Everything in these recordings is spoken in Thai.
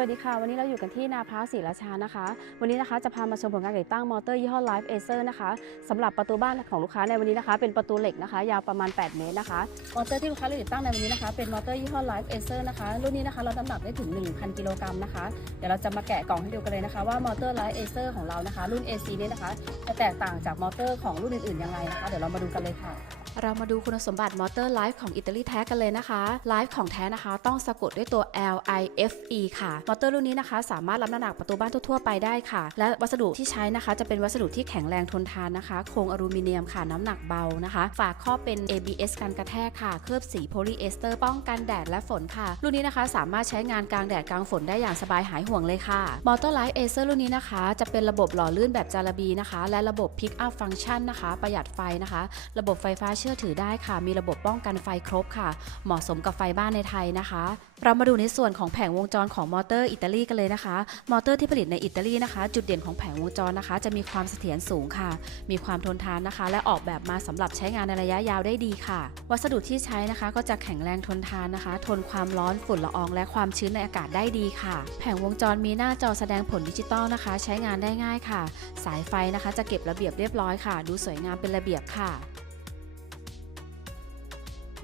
สวัสดีค่ะ วันนี้เราอยู่กันที่นาพาศรีราชานะคะ วันนี้นะคะจะพามาชมผลงานติดตั้งมอเตอร์ยี่ห้อ Life Acer นะคะสำหรับประตูบ้านของลูกค้าในวันนี้นะคะ เป็นประตูเหล็กนะคะ ยาวประมาณ 8 เมตรนะคะมอเตอร์ที่ลูกค้าเลือกติดตั้งในวันนี้นะคะ เป็นมอเตอร์ยี่ห้อ Life Acer นะคะรุ่นนี้นะคะเราน้ำหนักได้ถึง 1,000 กิโลกรัมนะคะเดี๋ยวเราจะมาแกะกล่องให้ดูกันเลยนะคะ ว่ามอเตอร์ Life Acer ของเรานะคะ รุ่น AC นี่ยนะคะ จะแตกต่างจากมอเตอร์ของรุ่นอื่นๆยังไงนะคะ เดี๋ยวเรามาดูกันเลยค่ะ เรามาดูคุณสมบัติมอเตอร์ไลฟ์ของอิตาลีแท้กันเลยนะคะไลฟ์ของแท้นะคะ ต้องสะกดด้วยตัว L I F E ค่ะ มอเตอร์รุ่นนี้นะคะ สามารถรับน้ำหนักประตูบ้านทั่วๆไปได้ค่ะ และวัสดุที่ใช้นะคะ จะเป็นวัสดุที่แข็งแรงทนทานนะคะ โครงอลูมิเนียมค่ะ น้ำหนักเบานะคะ ฝาครอบเป็น ABS กันกระแทกค่ะ เคลือบสีโพลีเอสเตอร์ป้องกันแดดและฝนค่ะ รุ่นนี้นะคะ สามารถใช้งานกลางแดดกลางฝนได้อย่างสบายหายห่วงเลยค่ะ มอเตอร์ไลฟ์เอเซอร์รุ่นนี้นะคะ จะเป็นระบบหล่อลื่นแบบจาระบีนะคะ และระบบพิกอัพฟังก์ชันนะคะ ประหยัดไฟนะคะ ระบบไฟฟ้าเชื่อถือได้ค่ะ มีระบบป้องกันไฟครบค่ะ เหมาะสมกับไฟบ้านในไทยนะคะ เรามาดูในส่วนของแผงวงจรของมอเตอร์อิตาลีกันเลยนะคะ มอเตอร์ที่ผลิตในอิตาลีนะคะ จุดเด่นของแผงวงจรนะคะ จะมีความเสถียรสูงค่ะ มีความทนทานนะคะ และออกแบบมาสำหรับใช้งานในระยะยาวได้ดีค่ะ วัสดุที่ใช้นะคะ ก็จะแข็งแรงทนทานนะคะ ทนความร้อนฝุ่นละออง และความชื้นในอากาศได้ดีค่ะ แผงวงจรมีหน้าจอแสดงผลดิจิตอลนะคะ ใช้งานได้ง่ายค่ะ สายไฟนะคะ จะเก็บระเบียบเรียบร้อยค่ะ ดูสวยงามเป็นระเบียบค่ะ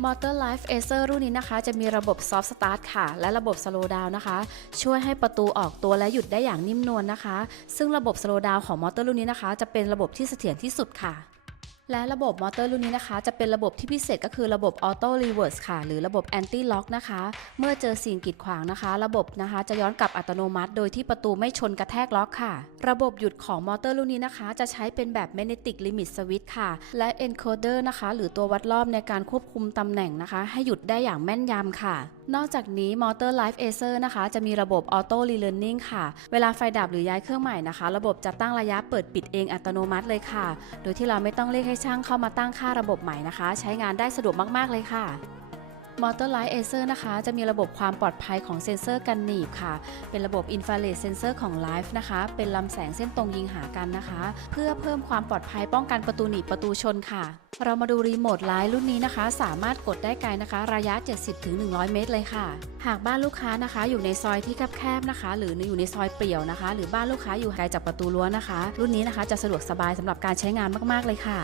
มอเตอร์ไลฟ์เอเซอร์รุ่นนี้นะคะ จะมีระบบ Soft Start ค่ะ และระบบ Slow Down นะคะ ช่วยให้ประตูออกตัวและหยุดได้อย่างนิ่มนวลนะคะ ซึ่งระบบ Slow Down ของมอเตอร์รุ่นนี้นะคะ จะเป็นระบบที่เสถียรที่สุดค่ะ และระบบมอเตอร์รุ่นนี้นะคะ จะเป็นระบบที่พิเศษก็คือระบบ Auto Reverse ค่ะ หรือระบบ Anti Lock นะคะ เมื่อเจอสิ่งกีดขวางนะคะ ระบบนะคะจะย้อนกลับอัตโนมัติ โดยที่ประตูไม่ชนกระแทกล็อกค่ะ ระบบหยุดของมอเตอร์รุ่นนี้นะคะ จะใช้เป็นแบบ Magnetic Limit Switch ค่ะ และ Encoder นะคะ หรือตัววัดรอบในการควบคุมตำแหน่งนะคะ ให้หยุดได้อย่างแม่นยำค่ะนอกจากนี้มอเตอร์ Life Acer นะคะ จะมีระบบ Auto Relearning ค่ะ เวลาไฟดับหรือย้ายเครื่องใหม่นะคะ ระบบจะตั้งระยะเปิดปิดเองอัตโนมัติเลยค่ะ โดยที่เราไม่ต้องเรียกให้ช่างเข้ามาตั้งค่าระบบใหม่นะคะ ใช้งานได้สะดวกมาก ๆ เลยค่ะ มอเตอร์ไลท์เอเซอร์นะคะ จะมีระบบความปลอดภัยของเซ็นเซอร์กันหนีบค่ะ เป็นระบบอินฟราเรดเซนเซอร์ของ Life นะคะ เป็นลำแสงเส้นตรงยิงหากันนะคะ เพื่อเพิ่มความปลอดภัยป้องกันประตูหนีบประตูชนค่ะเรามาดูรีโมทไลท์รุ่นนี้นะคะ สามารถกดได้ไกลนะคะ ระยะ 70-100 เมตรเลยค่ะ หากบ้านลูกค้านะคะ อยู่ในซอยที่แคบๆนะคะ หรืออยู่ในซอยเปลี่ยวนะคะ หรือบ้านลูกค้าอยู่ไกลจากประตูรั้วนะคะ รุ่นนี้นะคะจะสะดวกสบายสำหรับการใช้งานมากๆเลยค่ะ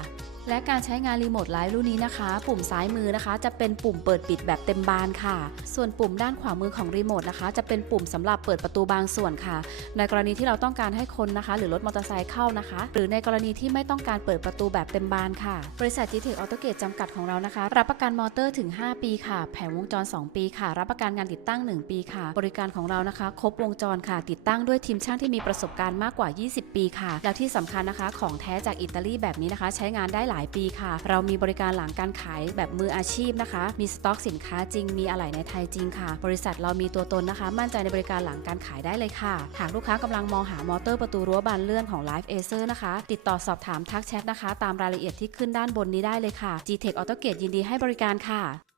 และการใช้งานรีโมทไลท์รุ่นนี้นะคะ ปุ่มซ้ายมือนะคะ จะเป็นปุ่มเปิดปิดแบบเต็มบานค่ะ ส่วนปุ่มด้านขวามือของรีโมทนะคะ จะเป็นปุ่มสำหรับเปิดประตูบางส่วนค่ะ ในกรณีที่เราต้องการให้คนนะคะ หรือรถมอเตอร์ไซค์เข้านะคะ หรือในกรณีที่ไม่ต้องการเปิดประตูแบบเต็มบานค่ะ บริษัท g t e c h Auto Gate จำกัดของเรานะคะ รับประกันมอเตอร์ถึง 5 ปีค่ะ แผงวงจร 2 ปีค่ะ รับประกันงานติดตั้ง 1 ปีค่ะ บริการของเรานะคะ ครบวงจรค่ะ ติดตั้งด้วยทีมช่างที่มีประสบการณ์มากกว่า 20 ปีค่ะ แล้วที่สำคัญนะคะ ของแท้จากอิตาลีแบบนี้นะคะ ใช้งานได้หลายปีค่ะ เรามีบริการหลังการขายแบบมืออาชีพนะคะ มีสต็อกสินค้าจริง มีอะไหล่ในไทยจริงค่ะ บริษัทเรามีตัวตนนะคะ มั่นใจในบริการหลังการขายได้เลยค่ะ หากลูกค้ากำลังมองหามอเตอร์ประตูรั้วบานเลื่อนของ Life Acer นะคะ ติดต่อสอบถามทักแชทนะคะ ตามรายละเอียดที่ขึ้นด้านบนนี้ได้เลยค่ะ G-Tech Auto Gate ยินดีให้บริการค่ะ